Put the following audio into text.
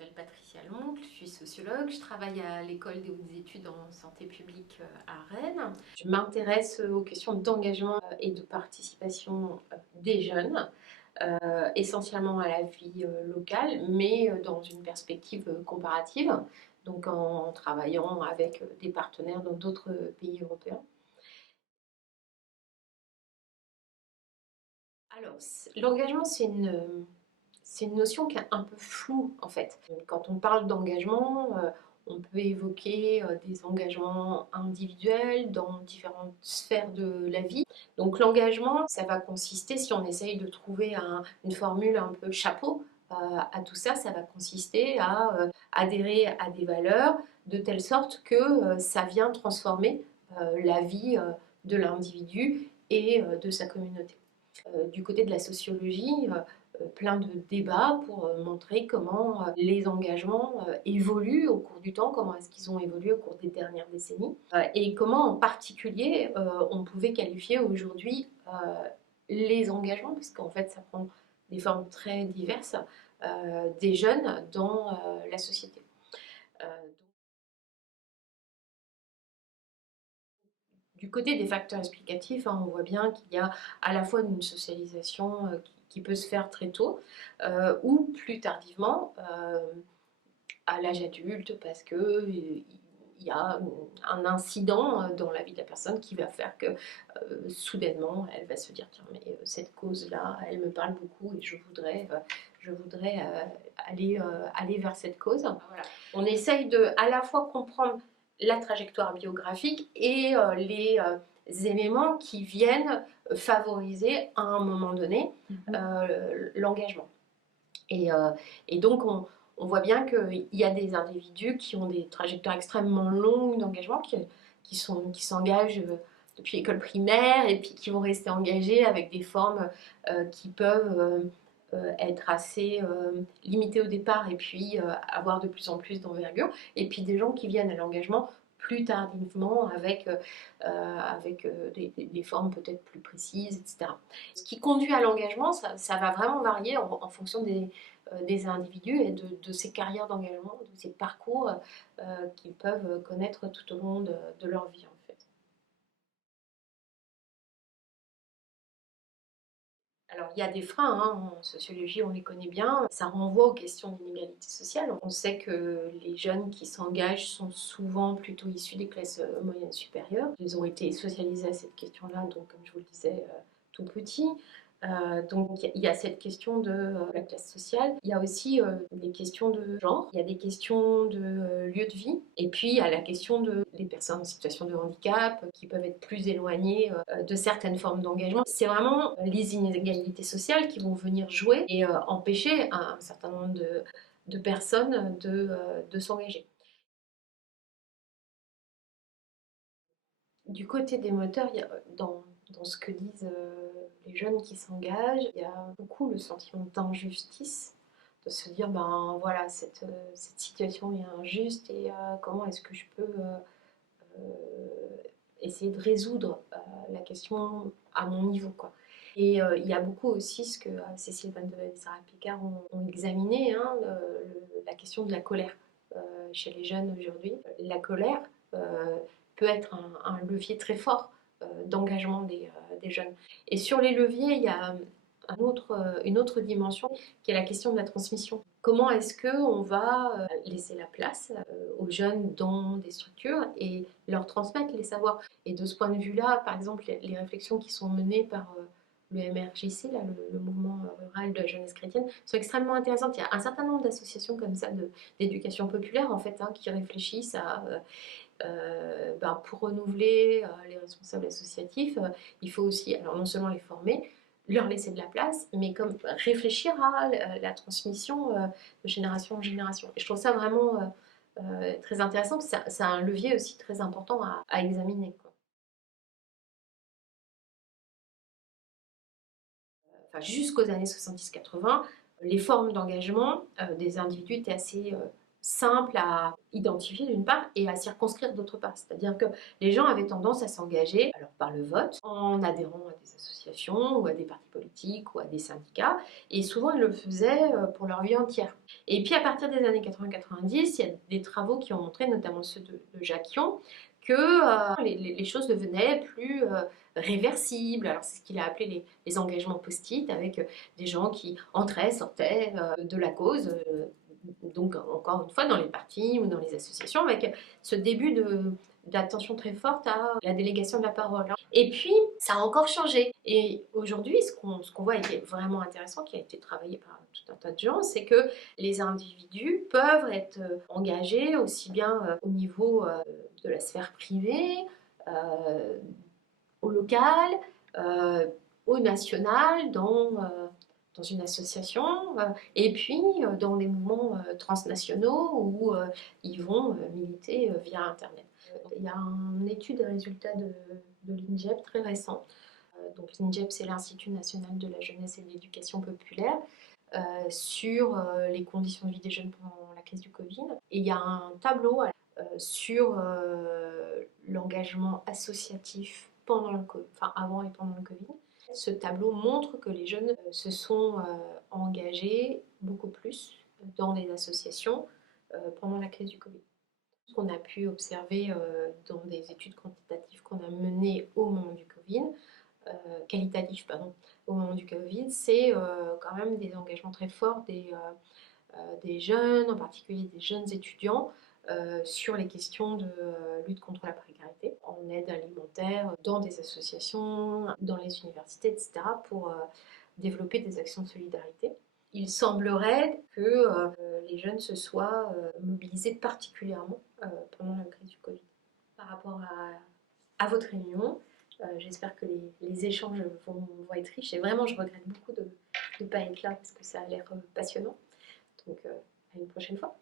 m'appelle Patricia Loncle, je suis sociologue, je travaille à l'école des hautes études en santé publique à Rennes. Je m'intéresse aux questions d'engagement et de participation des jeunes, essentiellement à la vie locale, mais dans une perspective comparative, donc en travaillant avec des partenaires dans d'autres pays européens. Alors, l'engagement, c'est une notion qui est un peu floue en fait. Quand on parle d'engagement, on peut évoquer des engagements individuels dans différentes sphères de la vie. Donc l'engagement, ça va consister, si on essaye de trouver une formule un peu chapeau à tout ça, ça va consister à adhérer à des valeurs de telle sorte que ça vient transformer la vie de l'individu et de sa communauté. Du côté de la sociologie, plein de débats pour montrer comment les engagements évoluent au cours du temps, comment est-ce qu'ils ont évolué au cours des dernières décennies, et comment en particulier on pouvait qualifier aujourd'hui les engagements, parce qu'en fait ça prend des formes très diverses, des jeunes dans la société. Euh, Du côté des facteurs explicatifs, hein, on voit bien qu'il y a à la fois une socialisation qui peut se faire très tôt ou plus tardivement à l'âge adulte parce que il y a un incident dans la vie de la personne qui va faire que soudainement elle va se dire tiens mais cette cause-là elle me parle beaucoup et je voudrais aller vers cette cause. Voilà. On essaye de à la fois comprendre la trajectoire biographique et éléments qui viennent favoriser à un moment donné l'engagement. Et, euh, et donc on voit bien qu'il y a des individus qui ont des trajectoires extrêmement longues d'engagement, qui s'engagent depuis l'école primaire et puis qui vont rester engagés avec des formes qui peuvent être assez limitées au départ et puis avoir de plus en plus d'envergure. Et puis des gens qui viennent à l'engagement plus tardivement avec des formes peut-être plus précises, etc. Ce qui conduit à l'engagement, ça va vraiment varier en fonction des individus et de ces carrières d'engagement, de ces parcours qu'ils peuvent connaître tout au long de leur vie en fait. Alors, il y a des freins, hein, en sociologie, on les connaît bien. Ça renvoie aux questions d'inégalité sociale. On sait que les jeunes qui s'engagent sont souvent plutôt issus des classes moyennes supérieures. Ils ont été socialisés à cette question-là, donc comme je vous le disais, tout petit. Donc il y a cette question de la classe sociale. Il y a aussi des questions de genre. Il y a des questions de lieu de vie. Et puis il y a la question des personnes en situation de handicap qui peuvent être plus éloignées de certaines formes d'engagement. C'est vraiment les inégalités sociales qui vont venir jouer et empêcher un certain nombre de personnes de s'engager. Du côté des moteurs, il y a, dans ce que disent les jeunes qui s'engagent, il y a beaucoup le sentiment d'injustice, de se dire ben voilà, cette situation est injuste et comment est-ce que je peux essayer de résoudre la question à mon niveau, quoi. Et il y a beaucoup aussi ce que Cécile Van de Ven et Sarah Picard ont examiné, hein, la question de la colère chez les jeunes aujourd'hui. La colère peut être un levier très fort d'engagement des jeunes. Et sur les leviers, il y a une autre dimension qui est la question de la transmission. Comment est-ce qu'on va laisser la place aux jeunes dans des structures et leur transmettre les savoirs? Et de ce point de vue-là, par exemple, les réflexions qui sont menées par le MRJC, là, le mouvement rural de la jeunesse chrétienne, sont extrêmement intéressantes. Il y a un certain nombre d'associations comme ça d'éducation populaire en fait, hein, qui réfléchissent à pour renouveler les responsables associatifs, il faut aussi, alors non seulement les former, leur laisser de la place, mais comme réfléchir à la transmission de génération en génération. Et je trouve ça vraiment très intéressant, parce que ça a un levier aussi très important à examiner, quoi. Enfin, jusqu'aux années 70-80, les formes d'engagement des individus étaient assez simple à identifier d'une part et à circonscrire d'autre part. C'est-à-dire que les gens avaient tendance à s'engager alors par le vote, en adhérant à des associations ou à des partis politiques ou à des syndicats, et souvent ils le faisaient pour leur vie entière. Et puis à partir des années 80-90, il y a des travaux qui ont montré, notamment ceux de Jacquion, que les choses devenaient plus réversibles. Alors c'est ce qu'il a appelé les engagements post-it, avec des gens qui entraient, sortaient de la cause, donc encore une fois dans les partis ou dans les associations, avec ce début d'attention très forte à la délégation de la parole. Et puis, ça a encore changé. Et aujourd'hui, ce qu'on voit et qui est vraiment intéressant, qui a été travaillé par tout un tas de gens, c'est que les individus peuvent être engagés aussi bien au niveau de la sphère privée, euh, au local, euh, au national, dans une association, et puis dans des mouvements transnationaux où ils vont militer via Internet. Il y a une étude, un résultat de l'INJEP très récent. Donc l'INJEP, c'est l'Institut national de la jeunesse et de l'éducation populaire, sur les conditions de vie des jeunes pendant la crise du Covid. Et il y a un tableau sur l'engagement associatif pendant enfin, avant et pendant le Covid. Ce tableau montre que les jeunes se sont engagés beaucoup plus dans les associations pendant la crise du Covid. Ce qu'on a pu observer dans des études quantitatives qu'on a menées au moment du Covid, qualitatives, pardon, au moment du Covid, c'est quand même des engagements très forts des jeunes, en particulier des jeunes étudiants, sur les questions de lutte contre la précarité, en aide alimentaire, dans des associations, dans les universités, etc., pour développer des actions de solidarité. Il semblerait que les jeunes se soient mobilisés particulièrement pendant la crise du Covid. Par rapport à votre réunion, j'espère que les échanges vont être riches, et vraiment je regrette beaucoup de ne pas être là parce que ça a l'air passionnant. Donc à une prochaine fois.